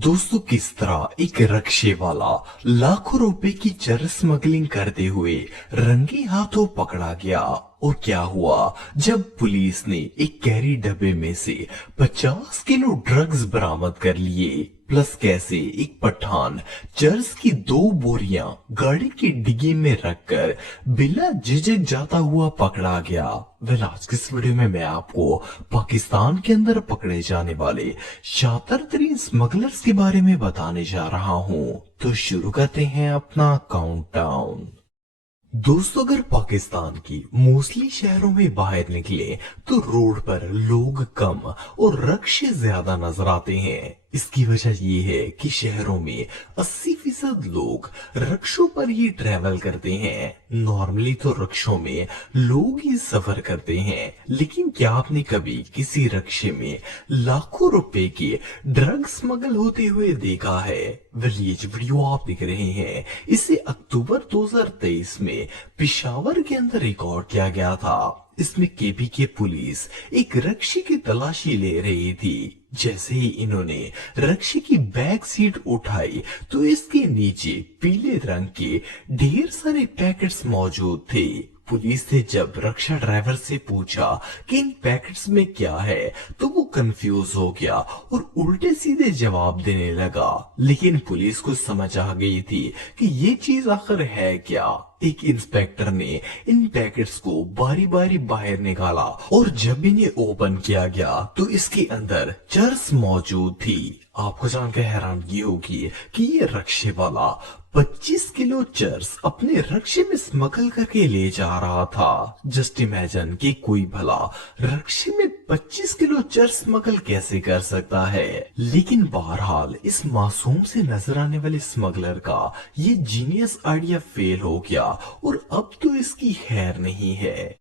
दोस्तों, किस तरह एक रक्शे वाला लाखों रुपए की चरस स्मगलिंग करते हुए रंगे हाथों पकड़ा गया। और क्या हुआ जब पुलिस ने एक कैरी डब्बे में से 50 किलो ड्रग्स बरामद कर लिए। प्लस कैसे एक पठान चर्च की 2 बोरियां गाड़ी की डिग्गी में रखकर बिना झिझक जाता हुआ पकड़ा गया। आज की इस वीडियो में मैं आपको पाकिस्तान के अंदर पकड़े जाने वाले शातिर तरीन स्मगलर्स के बारे में बताने जा रहा हूँ। तो शुरू करते हैं अपना काउंटडाउन। दोस्तों, अगर पाकिस्तान की मोस्टली शहरों में बाहर निकले तो रोड पर लोग कम और रक्शे ज्यादा नजर आते हैं। इसकी वजह ये है कि शहरों में 80% लोग रक्शों पर ही ट्रेवल करते हैं। नॉर्मली तो रक्शों में लोग ही सफर करते हैं, लेकिन क्या आपने कभी किसी रक्शे में लाखों रुपए के ड्रग्स स्मगल होते हुए देखा है? ये जो वीडियो आप देख रहे हैं, इसे अक्टूबर 2023 में पेशावर के अंदर रिकॉर्ड किया गया था। इसमें केपी के पुलिस एक रक्शे की तलाशी ले रही थी। जैसे ही इन्होंने रक्शे की बैक सीट उठाई तो इसके नीचे पीले रंग के ढेर सारे पैकेट्स मौजूद थे। पुलिस ने जब रक्षा ड्राइवर से पूछा कि इन पैकेट्स में क्या है, तो वो कंफ्यूज हो गया और उल्टे सीधे जवाब देने लगा। लेकिन पुलिस को समझ आ गई थी कि ये चीज आखिर है क्या। एक इंस्पेक्टर ने इन पैकेट्स को बारी बारी बाहर निकाला और जब इन्हें ओपन किया गया तो इसके अंदर चर्स मौजूद थी। आपको जानकर हैरानगी होगी कि ये रक्शे वाला 25 किलो चर्स अपने रक्शे में स्मगल करके ले जा रहा था। जस्ट इमेजिन कि कोई भला रक्शे में 25 किलो चर्स स्मगल कैसे कर सकता है। लेकिन बहरहाल इस मासूम से नजर आने वाले स्मगलर का ये जीनियस आइडिया फेल हो गया और अब तो इसकी खैर नहीं है।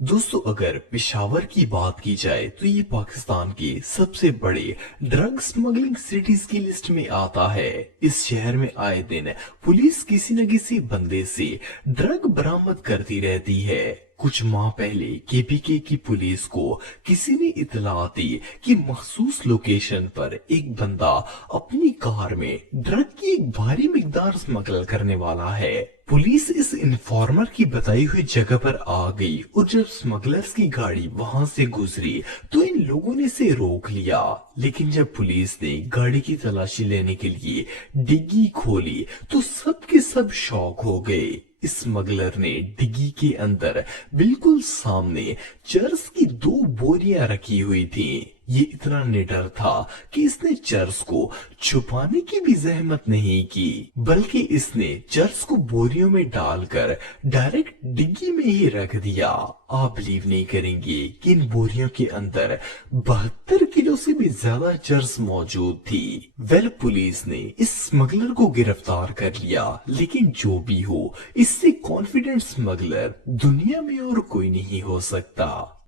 दोस्तों, अगर पेशावर की बात की जाए तो ये पाकिस्तान के सबसे बड़े ड्रग स्मगलिंग सिटीज की लिस्ट में आता है। इस शहर में आए दिन पुलिस किसी न किसी बंदे से ड्रग बरामद करती रहती है। कुछ माह पहले केपीके की पुलिस को किसी ने इतला दी कि मखसूस लोकेशन पर एक बंदा अपनी कार में ड्रग की एक भारी मिकदार स्मगल करने वाला है। पुलिस इस इन्फॉर्मर की बताई हुई जगह पर आ गई और जब स्मगलर्स की गाड़ी वहां से गुजरी तो इन लोगों ने इसे रोक लिया। लेकिन जब पुलिस ने गाड़ी की तलाशी लेने के लिए डिग्गी खोली तो सब के सब शॉक हो गए। स्मगलर ने डिग्गी के अंदर बिल्कुल सामने चर्स की 2 बोरियां रखी हुई थी। ये इतना निडर था कि इसने चर्स को छुपाने की भी जहमत नहीं की, बल्कि इसने चर्स को बोरियों में डालकर डायरेक्ट डिग्गी में ही रख दिया। आप बिलीव नहीं करेंगे कि इन बोरियों के अंदर 72 किलो से भी ज्यादा चर्स मौजूद थी। पुलिस ने इस स्मगलर को गिरफ्तार कर लिया, लेकिन जो भी हो, इससे कॉन्फिडेंट स्मगलर दुनिया में और कोई नहीं हो सकता।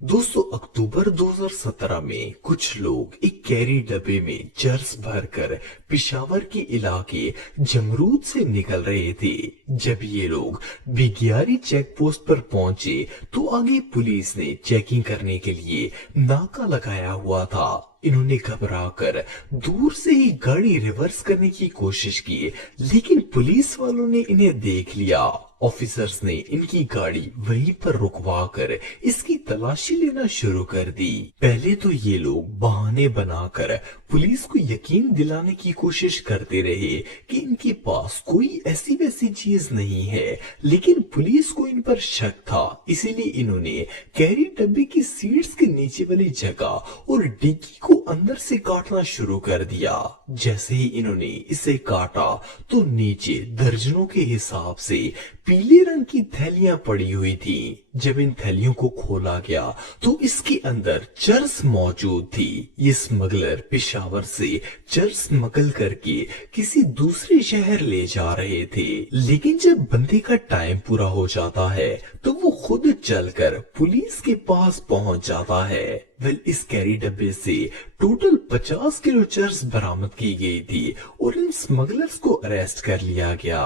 दोस्तों, अक्टूबर 2017 में कुछ लोग एक कैरी डब्बे में चर्स भरकर पेशावर के इलाके जमरूद से निकल रहे थे। जब ये लोग बिगियारी चेक पोस्ट पर पहुंचे तो आगे पुलिस ने चेकिंग करने के लिए नाका लगाया हुआ था। इन्होंने घबराकर दूर से ही गाड़ी रिवर्स करने की कोशिश की, लेकिन पुलिस वालों ने इन्हें देख लिया। ऑफिसर्स ने इनकी गाड़ी वहीं पर रुकवाकर इसकी तलाशी लेना शुरू कर दी। पहले तो ये लोग बहाने बनाकर पुलिस को यकीन दिलाने की कोशिश करते रहे कि इनके पास कोई ऐसी वैसी चीज नहीं है, लेकिन पुलिस को इन पर शक था। इसीलिए इन्होंने कैरी डब्बे की सीट्स के नीचे वाली जगह और डिग्गी को अंदर से काटना शुरू कर दिया। जैसे ही इन्होंने इसे काटा तो नीचे दर्जनों के हिसाब से पीले रंग की थैलियां पड़ी हुई थी। जब इन थैलियों को खोला गया तो इसके अंदर चर्स मौजूद थी। ये स्मगलर पेशावर से चर्स स्मगल करके किसी दूसरे शहर ले जा रहे थे, लेकिन जब बंदे का टाइम पूरा हो जाता है तो वो खुद चलकर पुलिस के पास पहुंच जाता है। इस कैरी डब्बे से टोटल 50 किलो चर्स बरामद की गई थी और इन स्मगलर्स को अरेस्ट कर लिया गया।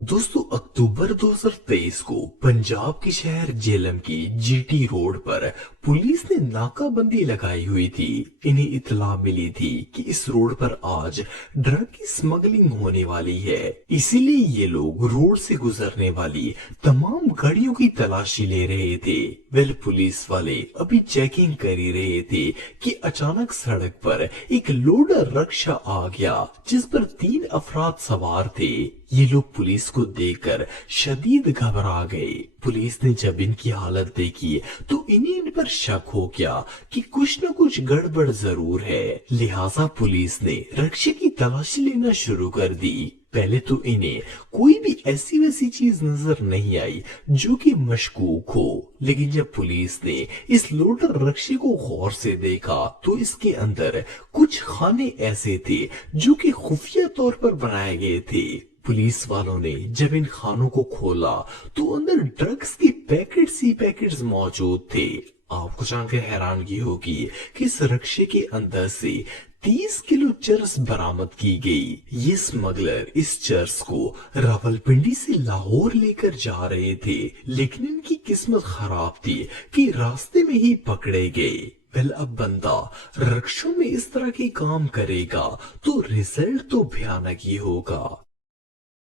दोस्तों अक्टूबर 2023 को पंजाब के शहर झेलम की जीटी रोड पर पुलिस ने नाकाबंदी लगाई हुई थी। इन्हें इत्तला मिली थी कि इस रोड पर आज ड्रग की स्मगलिंग होने वाली है, इसीलिए ये लोग रोड से गुजरने वाली तमाम गाड़ियों की तलाशी ले रहे थे। वेल पुलिस वाले अभी चेकिंग कर ही रहे थे कि अचानक सड़क पर एक लोडर रक्षा आ गया जिस पर 3 अफराद सवार थे। ये लोग पुलिस को देखकर शदीद घबरा गए। पुलिस ने जब इनकी हालत देखी तो इन्हें इन पर शक हो गया कि कुछ न कुछ गड़बड़ जरूर है। लिहाजा पुलिस ने रक्षे की तलाशी लेना शुरू कर दी। पहले तो इन्हें कोई भी ऐसी वैसी चीज नजर नहीं आई जो कि मशकूक हो, लेकिन जब पुलिस ने इस लोडर रक्षे को गौर से देखा तो इसके अंदर कुछ खाने ऐसे थे जो कि खुफिया तौर पर बनाए गए थे। पुलिस वालों ने जब इन खानों को खोला तो अंदर ड्रग्स के पैकेट्स ही पैकेट्स मौजूद थे। आपको जानकर हैरानगी होगी कि इस रक्षे के अंदर से 30 किलो चरस बरामद की गई। ये स्मगलर इस चरस को रावलपिंडी से लाहौर लेकर जा रहे थे, लेकिन इनकी किस्मत खराब थी कि रास्ते में ही पकड़े गए। वेल अब बंदा रक्षों में इस तरह के काम करेगा तो रिजल्ट तो भयानक ही होगा।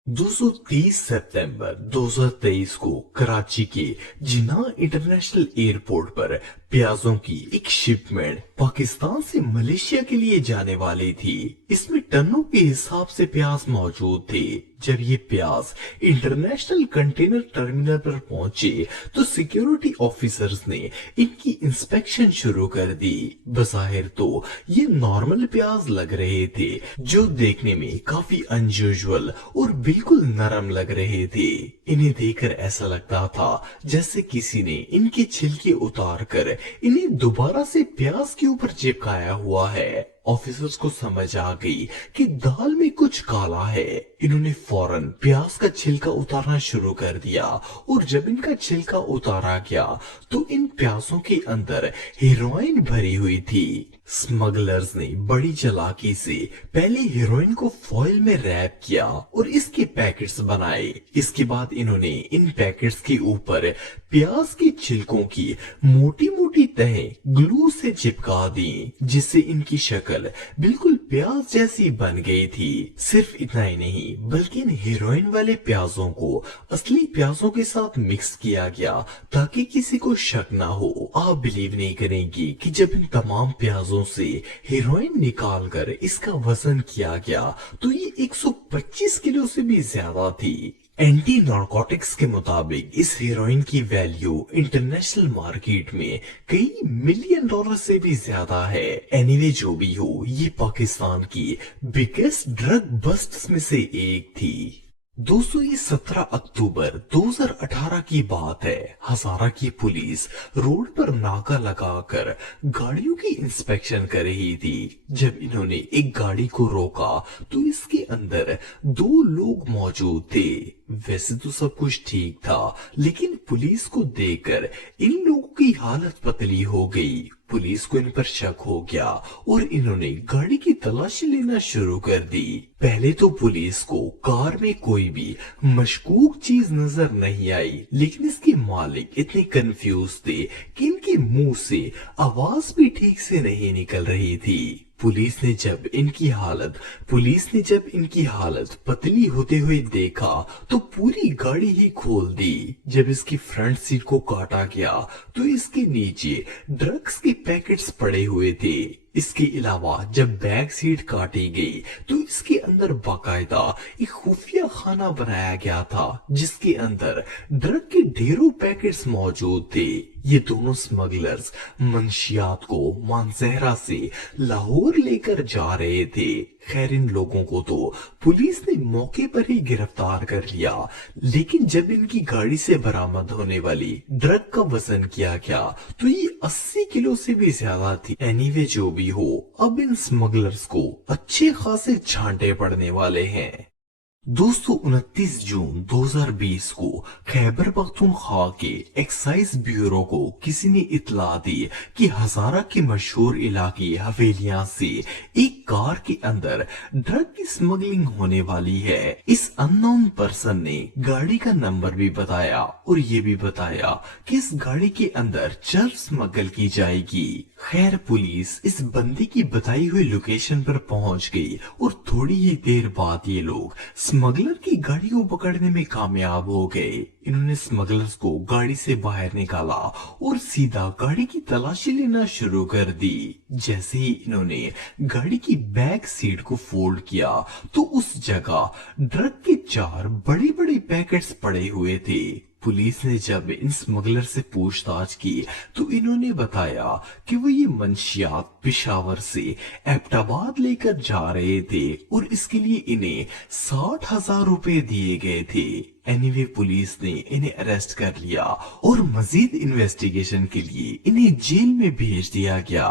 230 सितंबर 2023 को कराची के जिन्ना इंटरनेशनल एयरपोर्ट पर प्याजों की एक शिपमेंट पाकिस्तान से मलेशिया के लिए जाने वाली थी। इसमें टनों के हिसाब से प्याज मौजूद थे। जब ये प्याज इंटरनेशनल कंटेनर टर्मिनल पर पहुंचे तो सिक्योरिटी ऑफिसर्स ने इनकी इंस्पेक्शन शुरू कर दी। बज़ाहिर तो ये नॉर्मल प्याज लग रहे थे जो देखने में काफी अनयूजुअल और बिल्कुल नरम लग रहे थे। इन्हें देखकर ऐसा लगता था जैसे किसी ने इनके छिलके उतार कर इन्हें दोबारा से प्याज के ऊपर चिपकाया हुआ है। ऑफिसर्स को समझ आ गई कि दाल में कुछ काला है। इन्होंने फौरन प्याज का छिलका उतारना शुरू कर दिया और जब इनका छिलका उतारा गया तो इन प्याजों के अंदर हेरोइन भरी हुई थी। स्मगलर्स ने बड़ी चालाकी से पहले हेरोइन को फॉइल में रैप किया और इसके पैकेट्स बनाए। इसके बाद इन्होंने इन पैकेट्स के ऊपर प्याज के छिलकों की मोटी मोटी तहें ग्लू से चिपका दी, जिससे इनकी शक्ल बिल्कुल प्याज जैसी बन गई थी। सिर्फ इतना ही नहीं बल्कि इन हेरोइन वाले प्याजों को असली प्याजों के साथ मिक्स किया गया ताकि किसी को शक ना हो। आप बिलीव नहीं करेंगी कि जब इन तमाम प्याजों से हेरोइन निकालकर इसका वजन किया गया तो ये 125 किलो से भी ज्यादा थी। एंटी नारकोटिक्स के मुताबिक इस हेरोइन की वैल्यू इंटरनेशनल मार्केट में कई मिलियन डॉलर से भी ज्यादा है। एनीवे जो भी हो, ये पाकिस्तान की बिगेस्ट ड्रग बस्ट्स में से एक थी। दोस्तों ये 17 अक्टूबर 2018 की बात है। हजारा की पुलिस रोड पर नाका लगाकर गाड़ियों की इंस्पेक्शन कर रही थी। जब इन्होंने एक गाड़ी को रोका तो इसके अंदर 2 लोग मौजूद थे। वैसे तो सब कुछ ठीक था, लेकिन पुलिस को देखकर इन लोगों की हालत पतली हो गई। पुलिस को इन पर शक हो गया और इन्होंने गाड़ी की तलाशी लेना शुरू कर दी। पहले तो पुलिस को कार में कोई भी मशकूक चीज नजर नहीं आई, लेकिन इसके मालिक इतने कंफ्यूज थे कि इनके मुंह से आवाज भी ठीक से नहीं निकल रही थी। पुलिस ने जब इनकी हालत पतली होते हुए देखा तो पूरी गाड़ी ही खोल दी। जब इसकी फ्रंट सीट को काटा गया तो इसके नीचे ड्रग्स के पैकेट्स पड़े हुए थे। इसके अलावा जब बैक सीट काटी गई तो इसके अंदर बाकायदा एक खुफिया खाना बनाया गया था जिसके अंदर ड्रग के ढेरों पैकेट्स मौजूद थे। ये दोनों स्मगलर्स मंशियात को मानसहरा से लाहौर लेकर जा रहे थे। खैर इन लोगों को तो पुलिस ने मौके पर ही गिरफ्तार कर लिया, लेकिन जब इनकी गाड़ी से बरामद होने वाली ड्रग का वजन किया गया तो ये 80 किलो से भी ज्यादा थी। एनीवे जो भी हो, अब इन स्मगलर्स को अच्छे खासे छांटे पड़ने वाले हैं। दोस्तों 29 जून 2020 को खैबर पख्तूनख्वा के एक्साइज ब्यूरो को किसी ने इत्तला दी कि हजारा के मशहूर इलाके हवेलियां से एक कार के अंदर ड्रग की स्मगलिंग होने वाली है। इस अननोन पर्सन ने गाड़ी का नंबर भी बताया और ये भी बताया कि इस गाड़ी के अंदर चरस स्मगल की जाएगी। खैर पुलिस इस बंदे की बताई हुई लोकेशन पर पहुंच गई और थोड़ी ही देर बाद ये लोग स्मगलर की गाड़ी को पकड़ने में कामयाब हो गए। इन्होंने स्मगलर्स को गाड़ी से बाहर निकाला और सीधा गाड़ी की तलाशी लेना शुरू कर दी। जैसे ही इन्होंने गाड़ी की बैक सीट को फोल्ड किया तो उस जगह ड्रग के 4 बड़े बड़े पैकेट्स पड़े हुए थे। पुलिस ने जब इन स्मगलर से पूछताछ की तो इन्होंने बताया कि वो ये मंशियात पेशावर से एबटाबाद लेकर जा रहे थे और इसके लिए इन्हें 60,000 रुपए दिए गए थे। एनीवे पुलिस ने इन्हें अरेस्ट कर लिया और मजीद इन्वेस्टिगेशन के लिए इन्हें जेल में भेज दिया गया।